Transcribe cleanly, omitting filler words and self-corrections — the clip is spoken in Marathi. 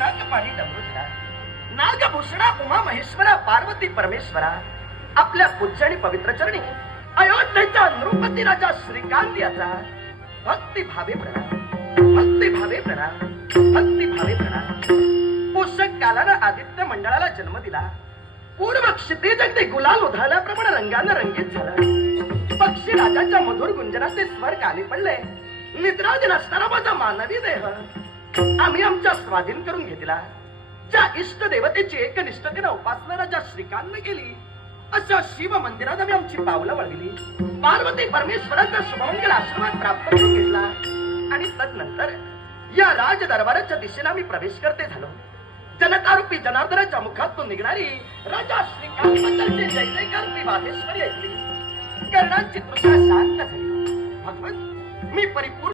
पिनाकपाणी डमरुधरा नागभूषणा उमा महेश्वरा पार्वती परमेश्वरा आपल्या पूज्य आणि पवित्र चरणी अयोध्येचा नृपती राजा श्रीकांत याचा भक्तिभावे प्रणाम, भक्तिभावे प्रणाम, भक्तिभावे प्रणाम. पोषक कालानं आदित्य मंडळाला जन्म दिला. पूर्व क्षितिज अगदी गुलाल उधळल्याप्रमाणे रंगानं रंगीत झालं. पक्षी राजाच्या मधुर गुंजनाचे स्वर कानी पडले. निद्राधीन असणारा माझा मानवी देह आम्ही आमच्या स्वाधीन करून घेतला. ज्या इष्ट देवतेची एकनिष्ठतेने उपासना राजा श्रीकांतने केली अशा शिव मंदिरात आम्ही आमची पावलं वळविली. पार्वती परमेश्वराचा शुभमंगल आशीर्वाद प्राप्त करून घेतला आणि तदनंतर या राज दरबाराच्या दिशेला आम्ही प्रवेश करते झालो. जनतारूपी जनार्दनाच्या मुखातून निघणारी राजा श्रीकांत बद्दलची जय जयकार मी वादेश्वरी ऐकली. कर्णांची तृष्णा शांत झाली. भगवंत मी परिपूर्ण